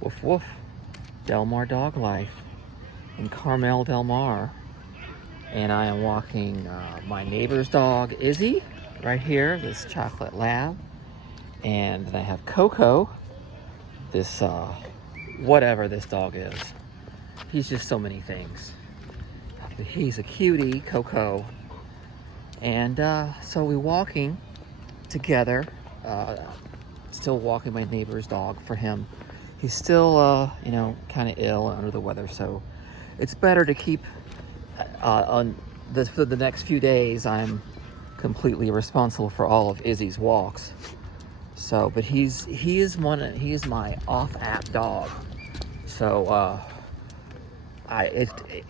Woof woof. DelMar Dog Life in Carmel, DelMar. And I am walking my neighbor's dog, Izzy, right here, this chocolate lab. And then I have Coco, this, whatever this dog is. He's just so many things. He's a cutie, Coco. And so we're walking together, still walking my neighbor's dog for him. He's still, you know, kind of ill and under the weather, so it's better to keep for the next few days. I'm completely responsible for all of Izzy's walks. So, but he is my off-app dog. So,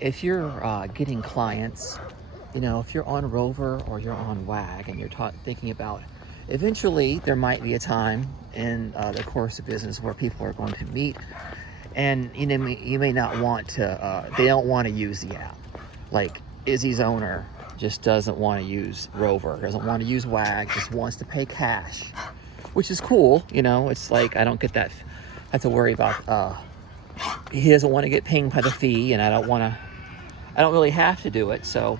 if you're getting clients, you know, if you're on Rover or you're on Wag and you're thinking about, eventually there might be a time in the course of business where people are going to meet, and you know, you may not want to, they don't want to use the app. Like Izzy's owner just doesn't want to use Rover, doesn't want to use Wag, just wants to pay cash, which is cool. You know, it's like, I don't get that, have to worry about, he doesn't want to get pinged by the fee, and I don't really have to do it. So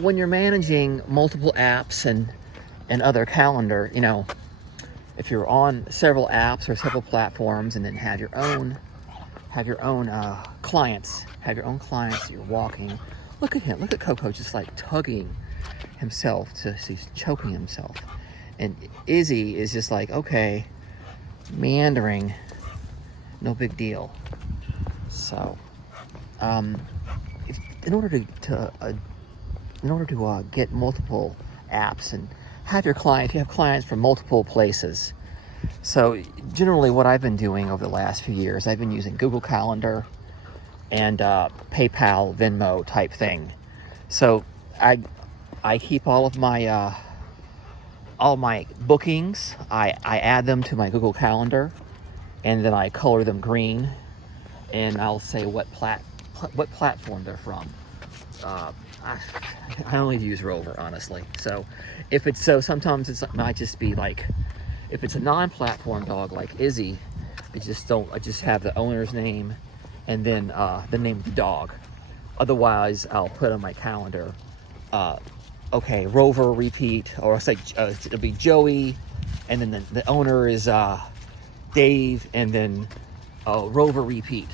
when you're managing multiple apps and other calendar, you know, if you're on several apps or several platforms and then have your own clients, you're walking. Look at him, look at Coco just like tugging himself he's choking himself. And Izzy is just like, okay, meandering, no big deal. So, in order to get multiple apps and have you have clients from multiple places. So generally what I've been doing over the last few years, I've been using Google Calendar and PayPal, Venmo type thing. So I keep all my bookings, I add them to my Google Calendar, and then I color them green, and I'll say what platform they're from. I only use Rover, honestly. So sometimes it might just be like, if it's a non-platform dog like Izzy, I just have the owner's name and then the name of the dog. Otherwise, I'll put on my calendar, okay, Rover repeat, or I'll say it'll be Joey, and then the owner is Dave, and then Rover repeat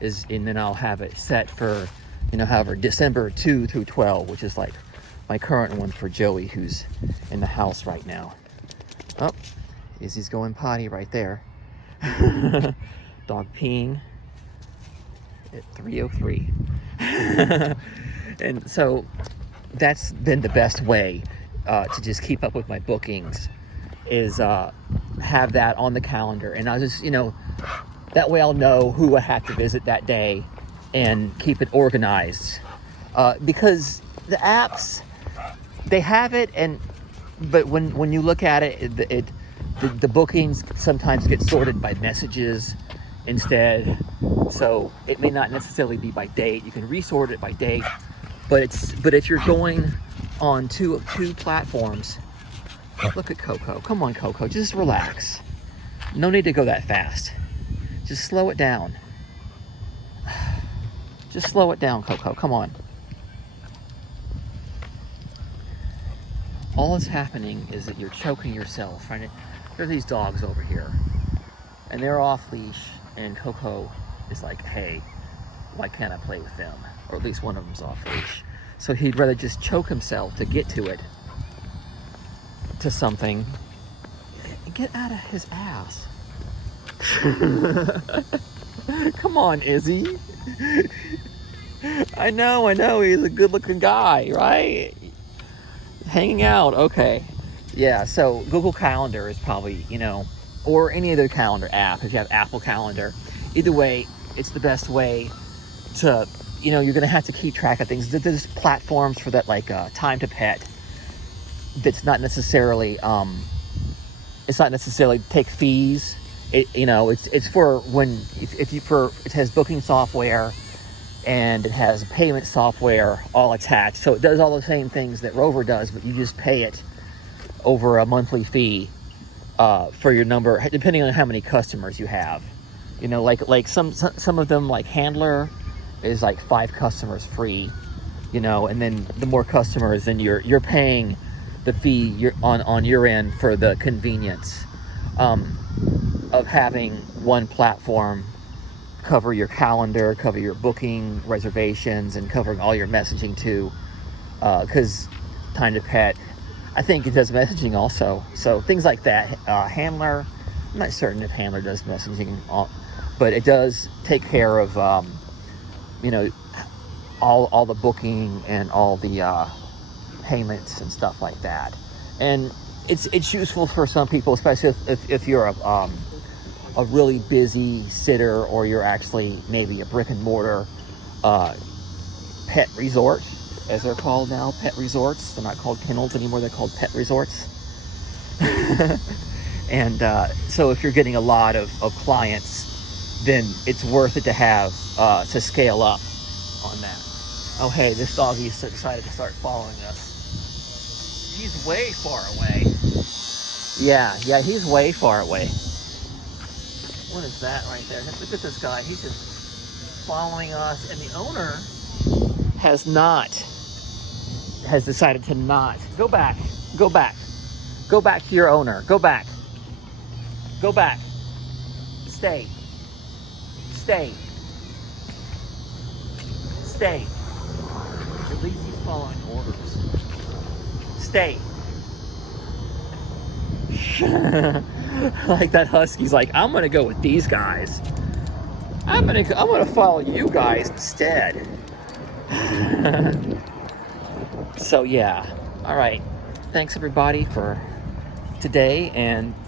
and then I'll have it set for, you know, however, December 2 through 12, which is like my current one for Joey, who's in the house right now. Oh, Izzy's going potty right there. Dog peeing at 3:03. And so that's been the best way to just keep up with my bookings, is have that on the calendar. And I'll just, you know, that way I'll know who I have to visit that day and keep it organized. Because the apps, they have it, but when you look at it, the bookings sometimes get sorted by messages instead. So it may not necessarily be by date. You can resort it by date, but if you're going on two platforms, look at Coco. Come on, Coco, just relax. No need to go that fast. Just slow it down. Just slow it down, Coco. Come on. All that's happening is that you're choking yourself. There are these dogs over here, and they're off leash, and Coco is like, hey, why can't I play with them? Or at least one of them's off leash. So he'd rather just choke himself to get to something. Get out of his ass. Come on, Izzy. I know, he's a good-looking guy, right? Hanging out, okay. Yeah, so Google Calendar is probably, you know, or any other calendar app, if you have Apple Calendar. Either way, it's the best way to, you know, you're going to have to keep track of things. There's platforms for that, like Time to Pet, that's not necessarily, it's not necessarily take fees. You know, it's for when, it has booking software, and it has payment software all attached. So it does all the same things that Rover does, but you just pay it over a monthly fee for your number, depending on how many customers you have. You know, like some of them, like handler is like 5 customers free, you know, and then the more customers, then you're paying the fee you're on your end for the convenience of having one platform cover your calendar, cover your booking reservations, and covering all your messaging too, because Time to Pet, I think it does messaging also, so things like that. Handler, I'm not certain if Handler does messaging, but it does take care of you know, all the booking and all the payments and stuff like that. And it's useful for some people, especially if you're a really busy sitter, or you're actually maybe a brick and mortar pet resort, as they're called now, pet resorts. They're not called kennels anymore, they're called pet resorts. And so if you're getting a lot of clients, then it's worth it to have to scale up on that. Oh hey, this doggy's decided to start following us. He's way far away. Yeah, he's way far away. What is that right there? Look at this guy. He's just following us, and the owner has decided to not. Go back to your owner. Go back, stay. At least he's following orders. Stay. Like that husky's like, I'm gonna go with these guys. I'm gonna follow you guys instead. So yeah, all right. Thanks everybody for today, and